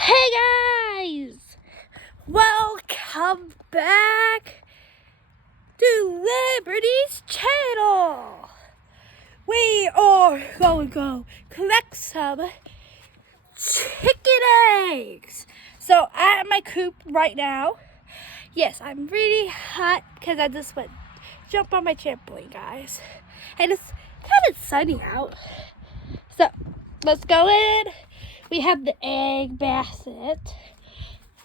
Hey guys! Welcome back to Liberty's channel. We are going to go collect some chicken eggs. So I'm at my coop right now. Yes, I'm really hot because I just went jump on my trampoline, guys. And it's kind of sunny out. So let's go in. We have the egg basket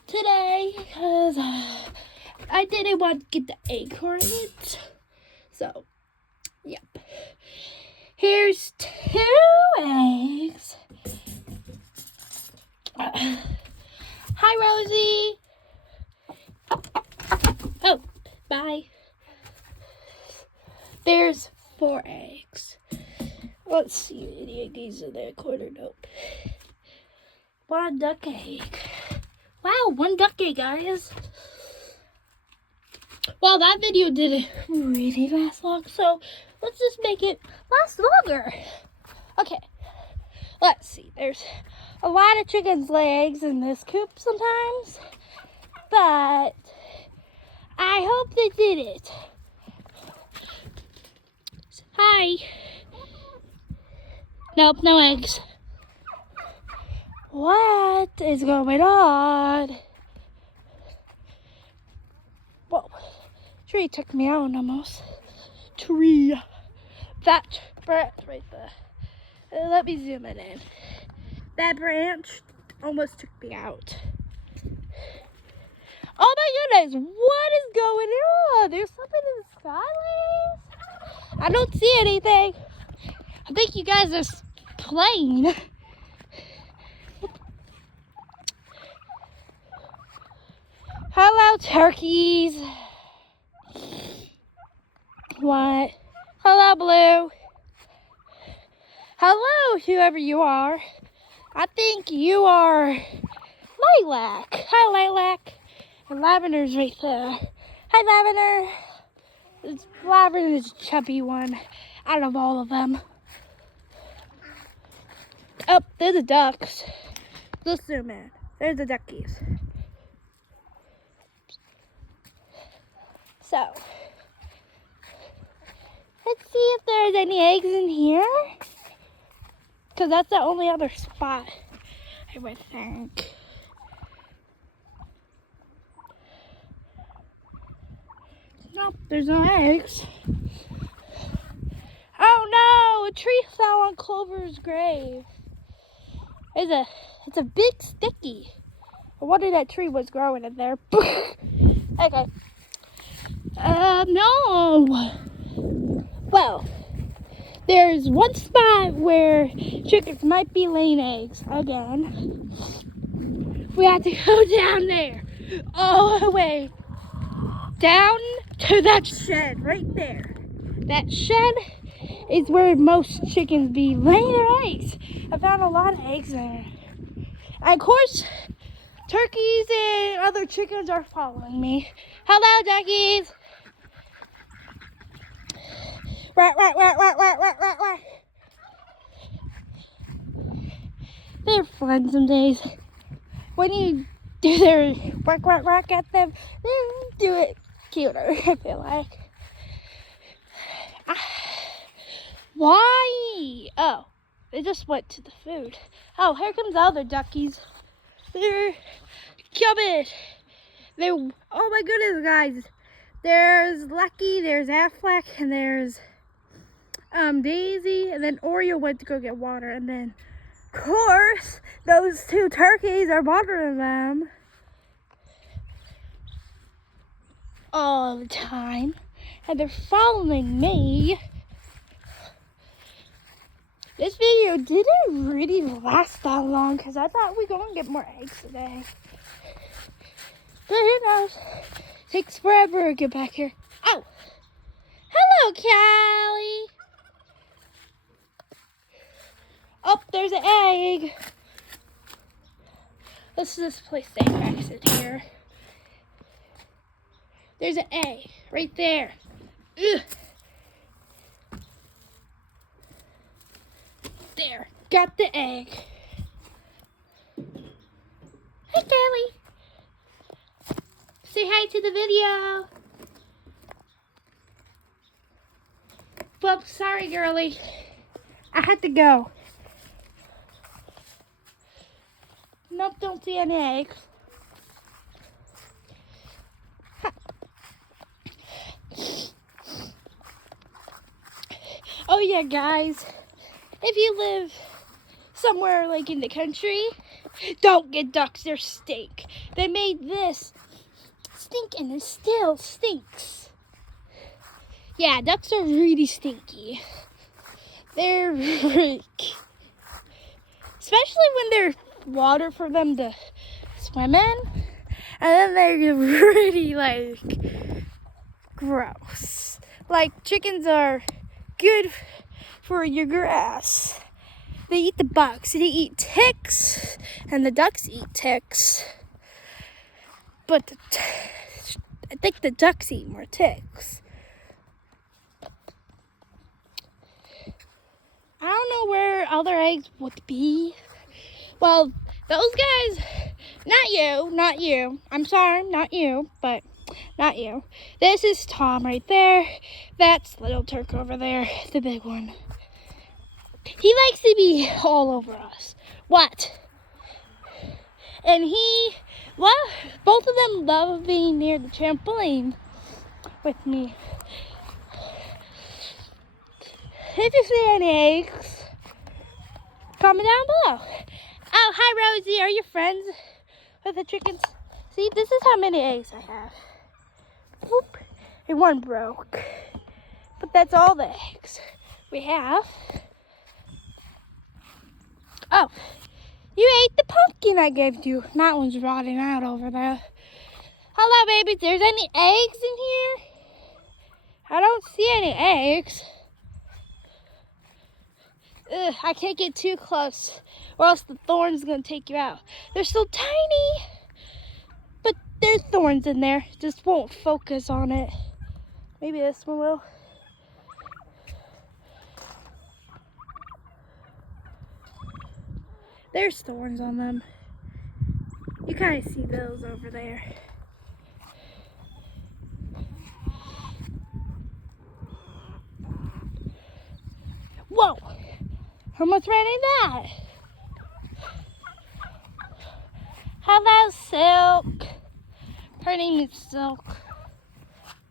today because I didn't want to get the acorns. So, yep. Here's 2 eggs. Hi, Rosie. Oh, bye. There's 4 eggs. Let's see any eggs in there. Quarter, nope. 1 duck egg. Wow, 1 duck egg, guys. Well, that video didn't really last long, so let's just make it last longer. Okay, let's see. There's a lot of chickens' legs in this coop sometimes, but I hope they did it. Hi. Nope, no eggs. What is going on? Whoa, tree took me out almost. Tree. That branch right there. Let me zoom it in. That branch almost took me out. Oh my goodness, what is going on? There's something in the sky, ladies. I don't see anything. I think you guys are playing. Hello, turkeys. What? Hello, Blue. Hello, whoever you are. I think you are Lilac. Hi, Lilac. And Lavender's right there. Hi, Lavender. Lavender's the chubby one out of all of them. Oh, there's the ducks. Let's zoom in. There's the duckies. So, let's see if there's any eggs in here. Because that's the only other spot, I would think. Nope, there's no eggs. Oh no, a tree fell on Clover's grave. It's a big sticky. I wonder that tree was growing in there. Okay. No. Well, there's one spot where chickens might be laying eggs again. We have to go down there, all the way down to that shed right there. That shed is where most chickens be laying their eggs. I found a lot of eggs there. And of course, turkeys and other chickens are following me. Hello, duckies. Rat, rat, rat, rat, rat, rat, rat, rat. They're fun some days. When you do their whack, whack, whack at them, they do it cuter, I feel like. Why? Oh, they just went to the food. Oh, here comes the other duckies. They're coming. Oh my goodness, guys. There's Lucky, there's Affleck, and there's Daisy, and then Oreo went to go get water, and then, of course, those 2 turkeys are watering them all the time, and they're following me. This video didn't really last that long because I thought we were going to get more eggs today. But who knows? Takes forever to get back here. Oh! Hello, Callie! Oh, there's an egg. Let's just place the egg exit here. There's an egg right there. Ugh. There, got the egg. Kelly. Say hi to the video. Well, sorry, girlie. I had to go. Nope, don't see any eggs. Oh yeah, guys. If you live somewhere like in the country, don't get ducks. They're stink. They made this stink and it still stinks. Yeah, ducks are really stinky. They're really, especially when there's water for them to swim in, and then they're really like gross. Like chickens are good for your grass. They eat the bugs. They eat ticks, and the ducks eat ticks. But I think the ducks eat more ticks. I don't know where other eggs would be. Well, those guys, not you. I'm sorry, not you, but not you. This is Tom right there. That's Little Turk over there, the big one. He likes to be all over us. What? And both of them love being near the trampoline with me. If you see any eggs, comment down below. Oh, hi Rosie, are you friends with the chickens? See, this is how many eggs I have. Whoop, and one broke. But that's all the eggs we have. Oh, you ate the pumpkin I gave you. That one's rotting out over there. Hello, babies. There's any eggs in here? I don't see any eggs. Ugh, I can't get too close or else the thorn's gonna take you out. They're so tiny, but there's thorns in there. Just won't focus on it. Maybe this one will. There's thorns on them. You kind of see those over there. Whoa! Almost ran in that. Hello, Silk. Her name is Silk.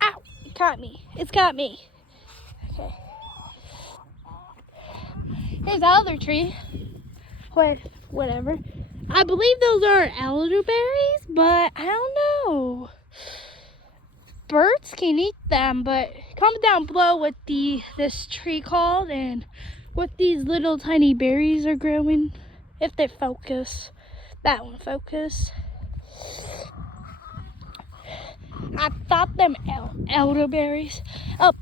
Ow! It caught me. It's got me. Okay. Here's the other tree. Whatever. I believe those are elderberries, but I don't know. Birds can eat them, but comment down below what this tree called and what these little tiny berries are growing. If they focus. That one focus. I thought them elderberries. Oh,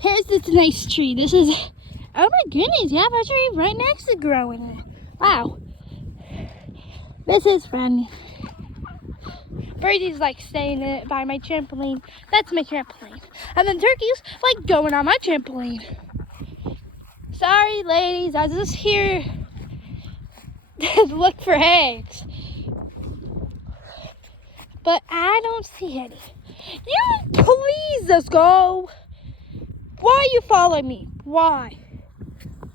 here's this nice tree. This is, oh my goodness, you have a tree right next to growing it. Wow. This is fun. Birdie's like staying by my trampoline. That's my trampoline. And then turkeys like going on my trampoline. Sorry, ladies, I was just here to look for eggs. But I don't see any. You please just go. Why are you following me? Why?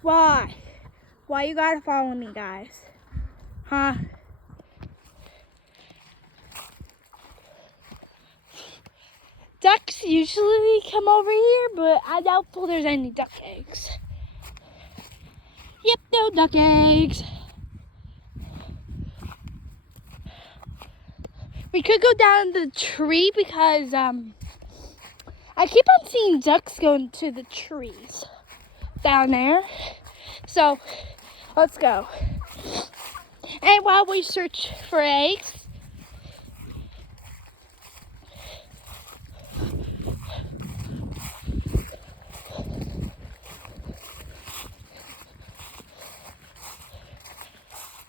Why? Why you gotta follow me, guys? Huh? Ducks usually come over here, but I doubt there's any duck eggs. Yep, no duck eggs. We could go down the tree because I keep on seeing ducks going to the trees down there. So let's go. And while we search for eggs,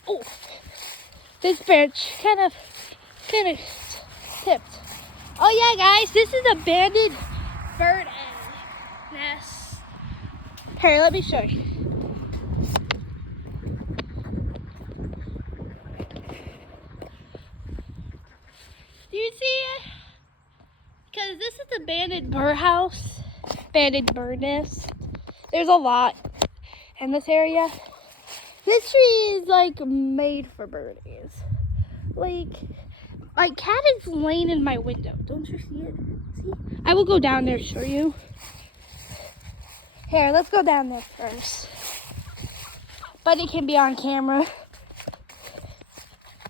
oh, this branch kind of tipped. Oh yeah, guys, this is abandoned bird nest. Here, let me show you. Do you see it? Because this is the banded bird house, banded bird nest. There's a lot in this area. This tree is like made for birdies. Like my cat is laying in my window. Don't you see it? See? I will go down there to show you. Here, let's go down there first. Buddy can be on camera.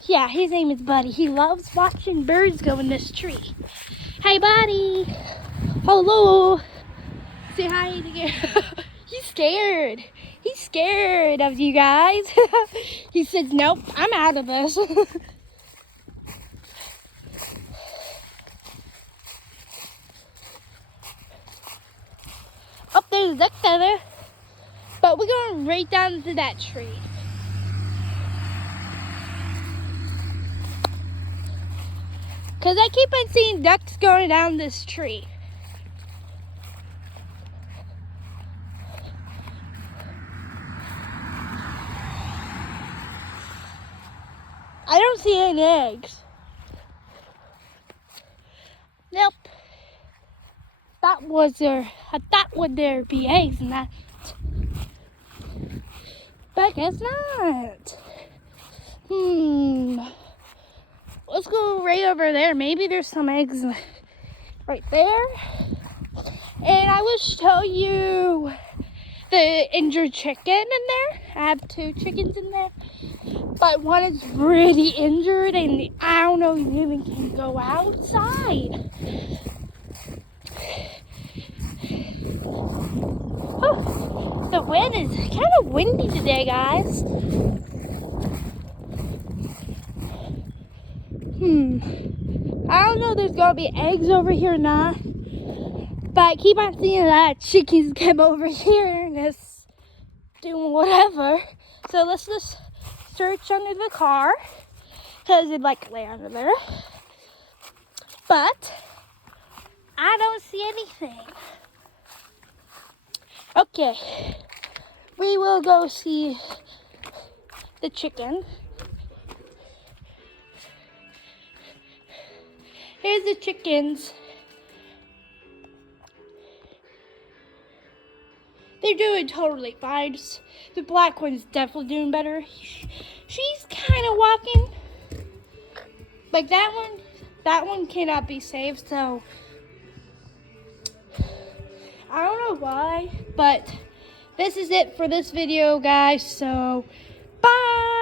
Yeah, his name is Buddy. He loves watching birds go in this tree. Hi, Buddy. Hello. Say hi again. He's scared. He's scared of you guys. He says, nope, I'm out of this. Oh, there's a duck feather. But we're going right down to that tree. Because I keep on seeing ducks going down this tree. I don't see any eggs. Nope. I thought would there be eggs in that. But guess not. Let's go right over there. Maybe there's some eggs right there. And I will show you the injured chicken in there. I have 2 chickens in there. But one is really injured and I don't know if he even can go outside. Oh, the wind is kind of windy today, guys. I don't know if there's gonna be eggs over here or not. But I keep on seeing that chickens come over here and just doing whatever. So let's just search under the car. Because they'd like to lay under there. But I don't see anything. Okay. We will go see the chicken. Here's the chickens. They're doing totally fine. The black one's definitely doing better. She's kind of walking. Like that one cannot be saved, so I don't know why, but this is it for this video, guys, so bye!